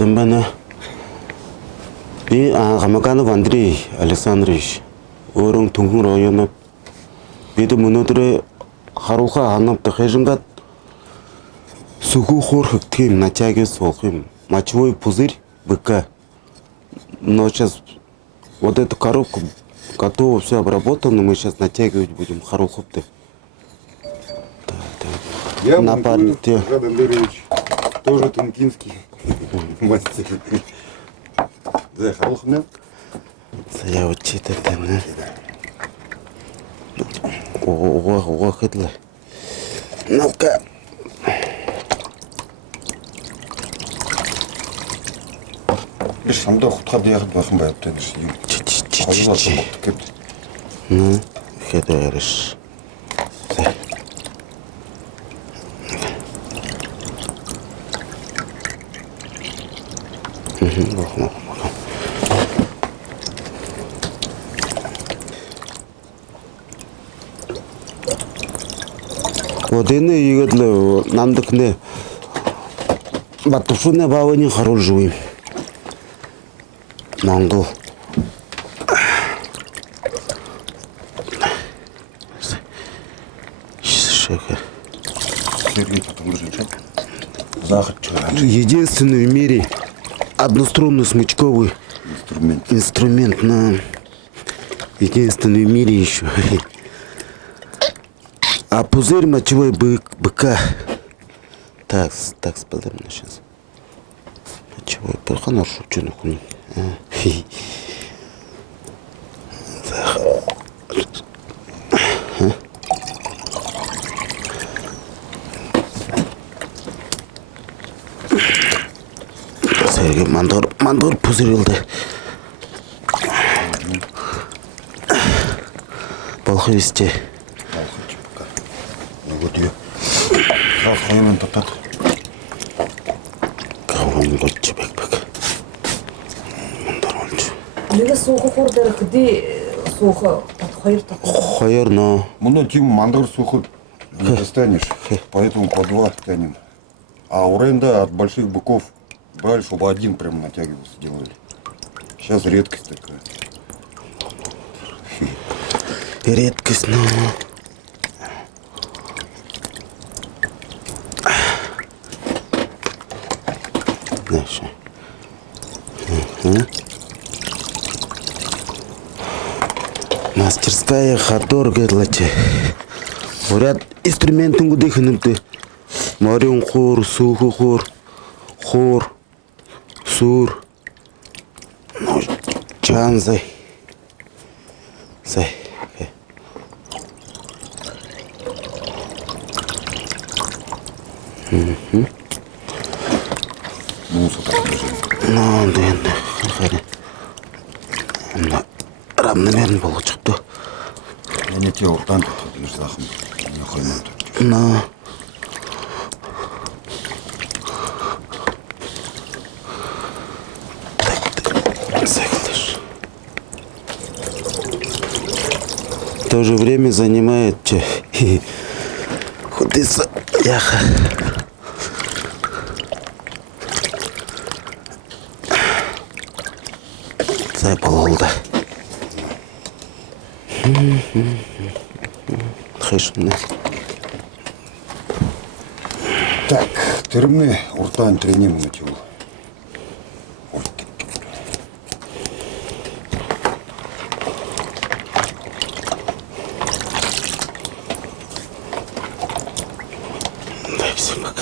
Сэмбана. Би Хамаганов Андрей Александрович. Өрөн Түнхэн районод бид өнөөдөр харуухаа ханамт хэжингат сухухор хөгтгийн начаагийн суух юм. Мочевой пузырь быка. Но сейчас вот эту коробку готово, все обработано, мы сейчас натягивать будем харуху-то. Я Мурат Андреевич, тоже тункинский мастер. Да, харуху. Я вот читаю, да. О, хитла. Ну-ка. Биш самдаа хутгаад яахад байх юм байна гэдэг юм. Ну, хедерш. Вот энэ игээд л намдахне батушны баавны харуул живым. Монгол. Единственный в мире однострунный смычковый инструмент на единственный в мире еще. А пузырь мочевой быка. Так, спадем сейчас. Мочевой бык, хорошо, что нахуй. Сергей мандор пузырилды. Болховисте. Вот ее. Расхуем тотат. Кавун гочче бек. Нэг суух хурдэр хэдий суух хоёр тат. Хоёр но. Муна тим мандар сухот не достанешь, поэтому по два тянем. А у Ренда от больших быков брали, чтобы один прям натягивался, делали. Сейчас редкость такая. Редкость, но... Дальше. Мастерская хатор гэдлаче. Уряд инструментын гүдэхэнэмтэй. Морин хуур, сүүхүү хуур, сүр. Ну, чанзай. Сай. Ну, да. Равномерно получил-то. Я не те уртан тут лишь захом. Не хойман тут. Но. В то же время занимает худица яха. Запололда. Хэшне. Так, термны уртан треним мотив. Так, симак.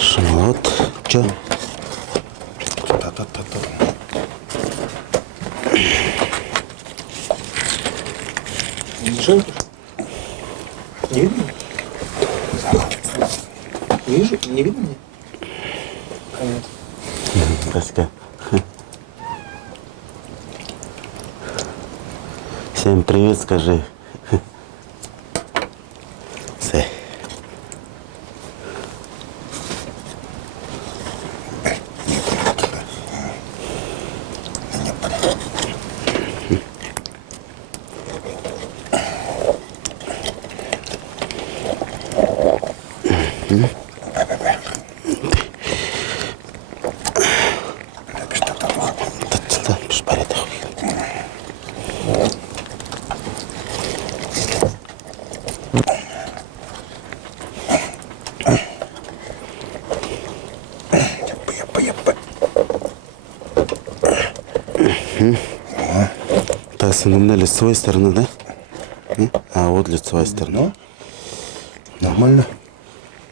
Шмот. Чё? Та-та-та-та. Мешают? Не видно? Не вижу, не видно мне? Конечно. Тоска. Всем привет, скажи. Сэй. То есть он на лицевой стороны, да? А вот лицевая сторона. Ну, нормально.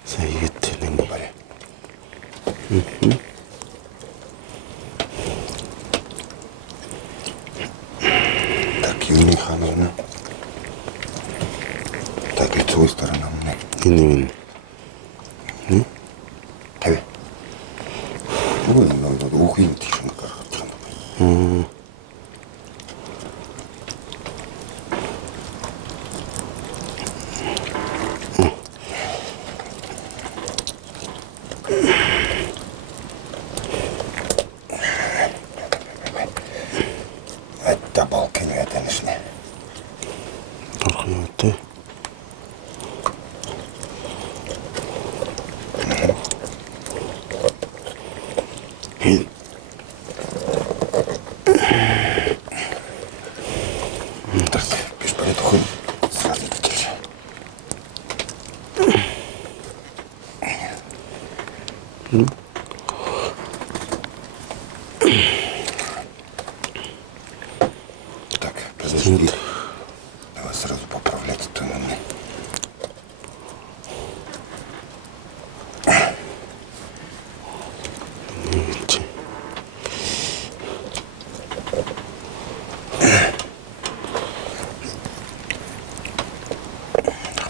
Заветный. Так, Юлия Михайловна. Так, лицевой сторона. Именно. Tabii. Bu da okuyayım şunu karartacağım. Hatta balkını ödenişine. Bakın Так, без порядка сразу держи. Так, подожди. Давай сразу поправлять это на мне.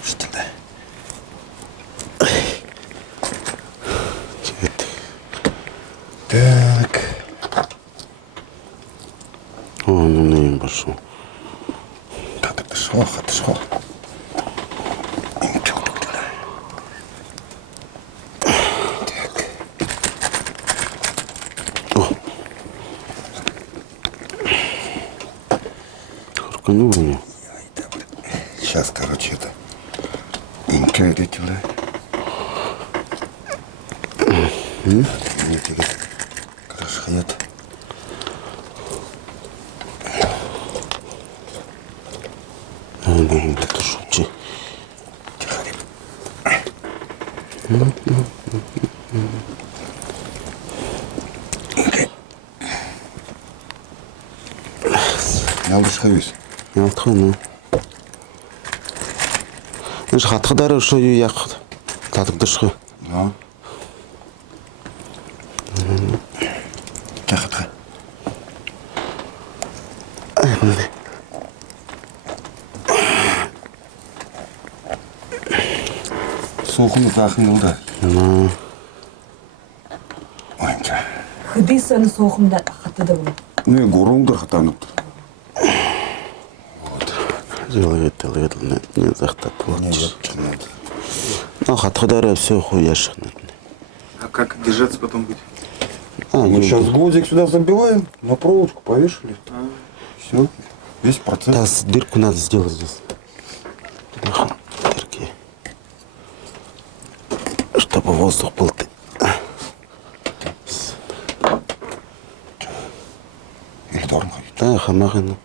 Что да? Так. О, ну не пошел. Так, отошел. Ничего. Так. Рукану мне. Сейчас, короче, это. Ничего, это туда. Нет, это. Хорошо, нет. Ну, это шутки. Ялдышхавис. Ялтхану. Эш хатхадар шо юу яах татагдчихгүй. Ну. Тахатха. Сухым захынылды. Ну, Ойнча. Хыдысын соғымда хатыды бұл. Ну и гурумдыр хатанып. жылыгет не захтат. Не, вот что надо. Ну, хатхадар все хуяшек. А как держаться потом быть? Мы сейчас гвоздик сюда забиваем, на проволочку повешали. А, Все, весь процесс. Да, дырку надо сделать здесь. Дырки. Чтобы воздух был. Или дорно. Да, хамахина.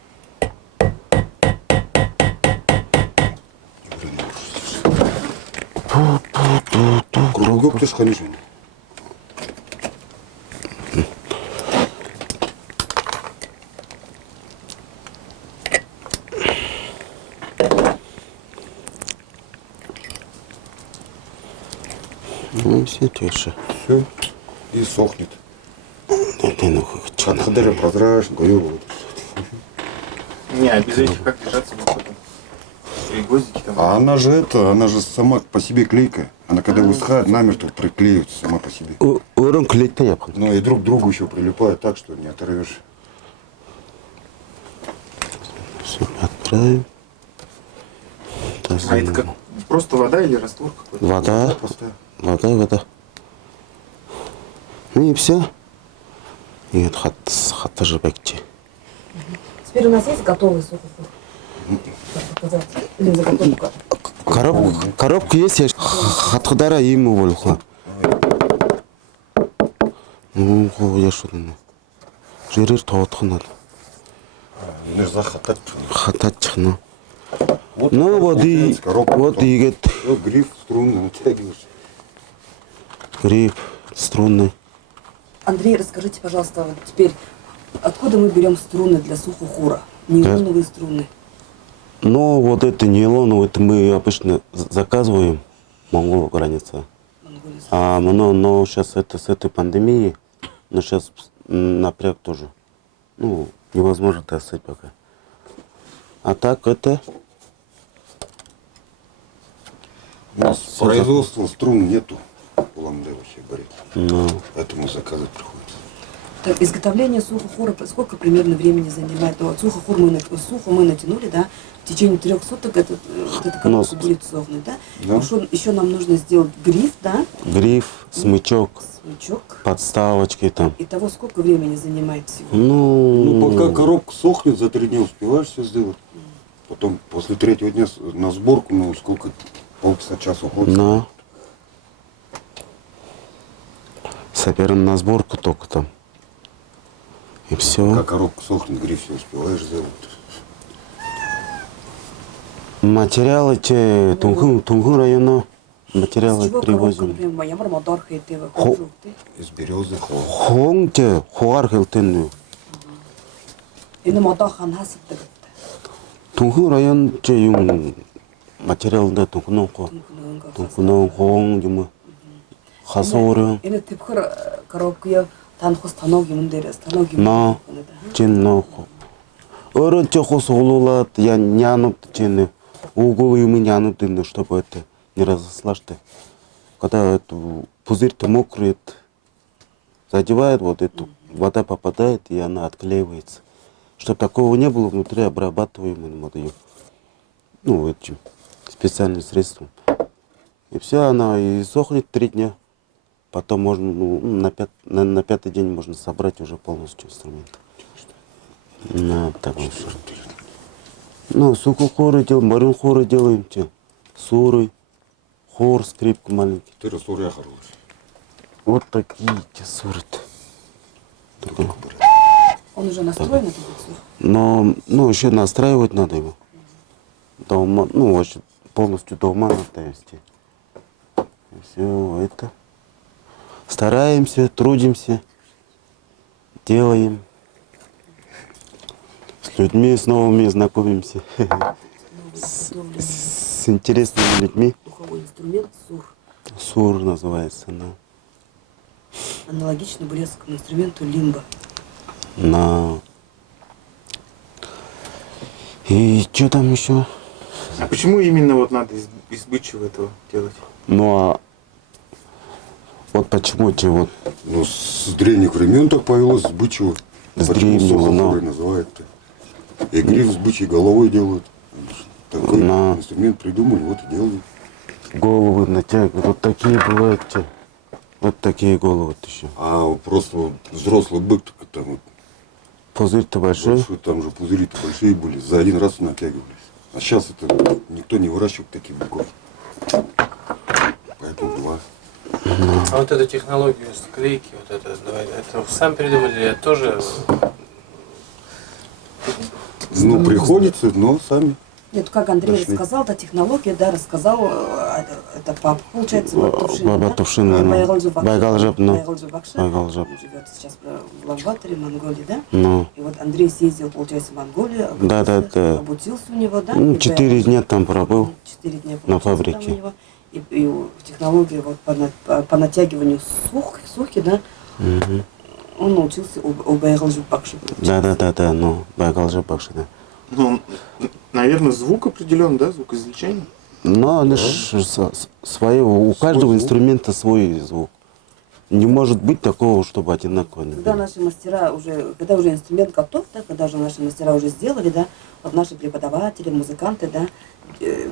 Кругок ты сходишь. Ну, все тише. Все. И сохнет. Это ну, что От хадера прозрачно, говорю. не, а без этих как держаться будет потом? И гвоздики там. А она же сама по себе клейкая. Она когда высыхает, намертво приклеивается сама по себе. Урон клейте япон. Ну и друг к другу еще прилипает так, что не оторвешь. Все, отправим. А это как просто вода или раствор какой-то? Вода. Поставь. Вода. Ну и все. И хатта же бекти. Теперь у нас есть готовый сухофур? Показать. Или заготовка? Коробка есть, я хатхадара ему волхла. Ну, я что то жирыр тоотох надо. Ну захотать. Хатачих, ну. Вот, Ну, вот и коробка. вот и Вот гриф струнный натягиваешь. гриб струнный. Андрей, расскажите, пожалуйста, вот теперь, откуда мы берем струны для сухохура? Нейлоновые струны. Ну, вот это нейлоновое, это мы обычно заказываем Монголу граница. Монголии. Но сейчас это с этой пандемией, но сейчас напряг тоже. Ну, невозможно достать пока. А так это... У нас производства струн нету. В Улан-Удэ вообще говорит. Ну, Поэтому заказывать приходится. Так, изготовление сухохора, сколько примерно времени занимает? Ну, вот сухохор мы натянули, да? В течение 3 суток вот эта коробка будет сохнуть, да? Да. Еще нам нужно сделать гриф, да? гриф, смычок, Смычок. подставочки там. Итого сколько времени занимает всего? Ну, пока коробка сохнет, за 3 дня успеваешь все сделать. Потом после 3-го дня на сборку, ну, сколько? Полчаса-час уходит. На. Собираем на сборку только там. И Пока все. коробка сохнет, гриф все успеваешь сделать. Материалы те Тунгхын района С материалы чего коробка, привозим. например, ямар мотор хейты выходит? Из березы, хвост. Хон те хуар хилтен. И на мотор ханасып да. Тунгхын район те юм материалда Тунгхын хон юм хасоры. Энэ типхэр коробкая танхус таног юм дээр таног юм. На чин но. Орон те хос улулат я нянут чин угол юм нянут дин, чтобы это не разослашь ты. Когда это пузырь-то мокрый, задевает вот эту, вода попадает и она отклеивается. Чтобы такого не было, внутри обрабатываем вот ее, ну, этим специальным средством. И все, она и сохнет 3 дня. Потом можно, ну, на 5-й день можно собрать уже полностью инструмент. Ну, так вот. Ну, сухохоры делаем, маринхоры делаем, те, суры, хор, скрипка маленький. 4 суря хорошие. Вот такие те суры-то. Он уже настроен, этот сур? Но, ну, еще настраивать надо его. До ума, ну, вообще полностью до ума надо довести. Все это. Стараемся, трудимся, делаем. С людьми, с новыми знакомимся. С интересными людьми. Духовой инструмент сур. Сур называется, да. Аналогично бурятскому инструменту лимба. На. И что там еще? А почему именно вот надо из бычьего этого делать? Ну а вот почему те вот Ну, с древних времен так повелось, с бычьего. С Почему древнего, сухохоры но. называют-то? И гриф с бычьей головой делают. Такой На. инструмент придумали, вот и делают. головы натягивают? Вот такие бывают те. Вот такие головы еще. А просто вот взрослый бык, только там вот Пузырь-то большой. большой, там же пузыри-то большие были, за один раз натягивались. А сейчас это никто не выращивает таких быков. Поэтому 2. А вот эту технологию склейки, вот это, давай, это вы сами придумали, или это тоже Ну, приходится, но сами. Нет, как Андрей Дошли. рассказал, эта технология, да, рассказал, это папа, получается, Бабатовшин, Баба да? Тувшин, ну. Байгалжап, ну. Байгалжапакши. Байгалжап. Он живет сейчас в Лангваторе, Монголии, да? Ну, И вот Андрей съездил, получается, в Монголию, Да, обучился у него, да? ну и 4 дня там пробыл. 4 дня на получился там фабрике. у него. И технология вот по натягиванию сухи, да, Мгм. он научился у Байгалжапакши. Да, ну, Байгалжап, да. Ну, наверное, звук определен, да, звукоизвлечение? Но они свое, у каждого звук. инструмента свой звук. Не может быть такого, чтобы одинаково не Когда было. наши мастера когда уже инструмент готов, да, когда уже наши мастера уже сделали, да, вот наши преподаватели, музыканты, да,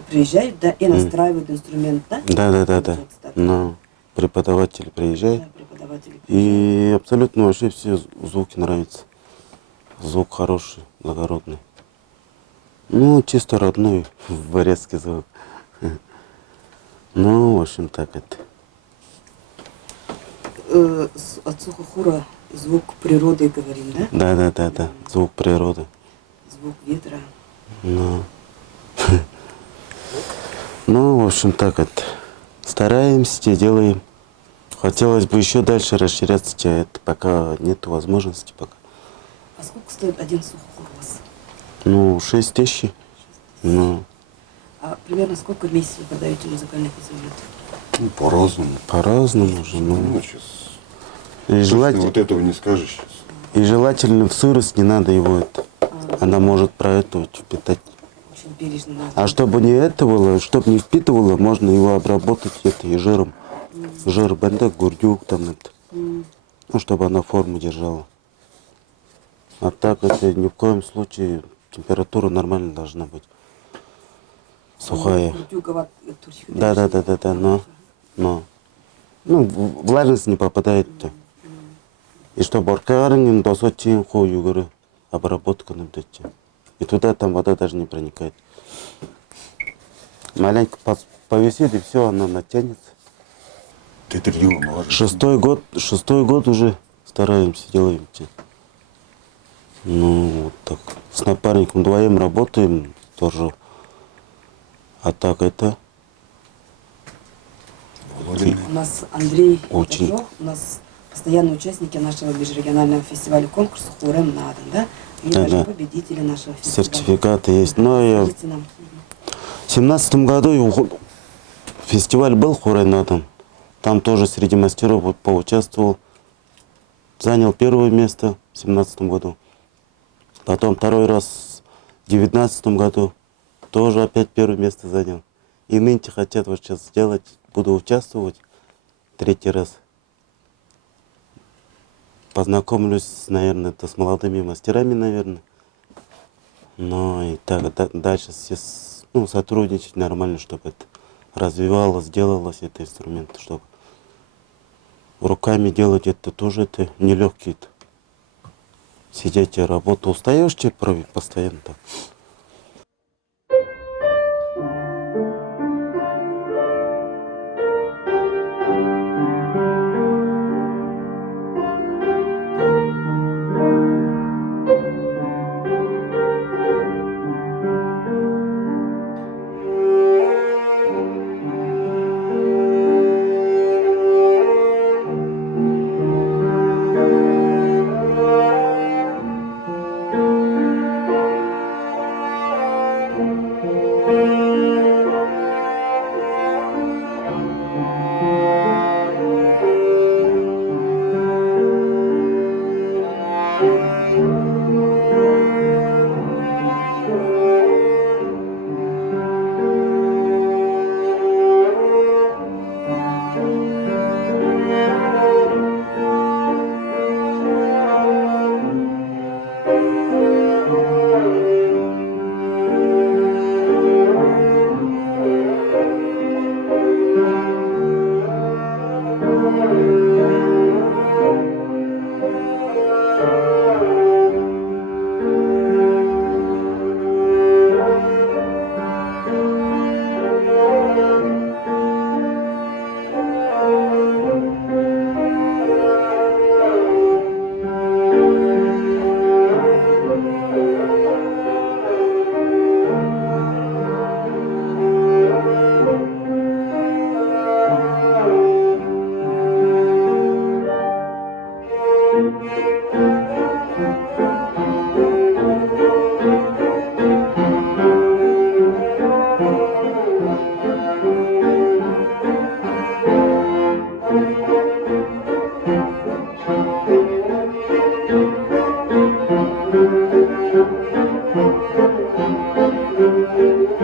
приезжают, да, и настраивают инструмент, да? Да. Получается так. Но преподаватель приезжает. Да, преподаватели. И абсолютно вообще все звуки нравятся. Звук хороший, благородный. Ну, чисто родной, бурятский звук. Ну, в общем, так это. От сухохура звук природы говорим, да? Да. Звук природы. Звук ветра. Ну. Ну, в общем, так это. Стараемся, делаем. Хотелось бы еще дальше расширяться, это пока нет возможности пока. А сколько стоит один сухохур у вас? Ну, 6 тысяч. Ну, А примерно сколько в месяц вы продаете музыкальных инструментов? Ну, по-разному. по-разному же. Ну, Ну. сейчас И, точно желательно, вот этого не скажешь сейчас. и желательно в сырость не надо его это. Она может про это впитать. Очень бережно надо. А чтобы не это было, чтобы не впитывало, можно его обработать это и жиром. Жир бендек, гурдюк там это. Ну, чтобы она форму держала. А так это ни в коем случае температура нормально должна быть. Сухая. Да, но. Ну, влажность не попадает. И чтобы оркарин до сотен хою говорю, обработка на дете. И туда там вода даже не проникает. Маленько повисит и все, она натянется. Ты триллион налажишь. Шестой год уже стараемся, делаем. Ну, вот так. С напарником вдвоем работаем тоже. А так это Володя. У нас Андрей Очень. Петров, у нас постоянные участники нашего межрегионального фестиваля конкурса Хурем Надан, да? И Да, даже да. победители нашего фестиваля. сертификаты есть. Но я Скажите нам. в 2017 году фестиваль был Хурайнатом. Там тоже среди мастеров вот поучаствовал. Занял первое место в 2017 году. Потом второй раз в 2019 году тоже опять первое место занял. И нынче хотят вот сейчас сделать, буду участвовать третий раз. Познакомлюсь, наверное, это с молодыми мастерами, наверное. Но и так дальше все ну, сотрудничать нормально, чтобы это развивалось, делалось, это инструмент, чтобы руками делать это тоже это нелегкий. Сидеть и работу устаешь, человек постоянно так. Thank you.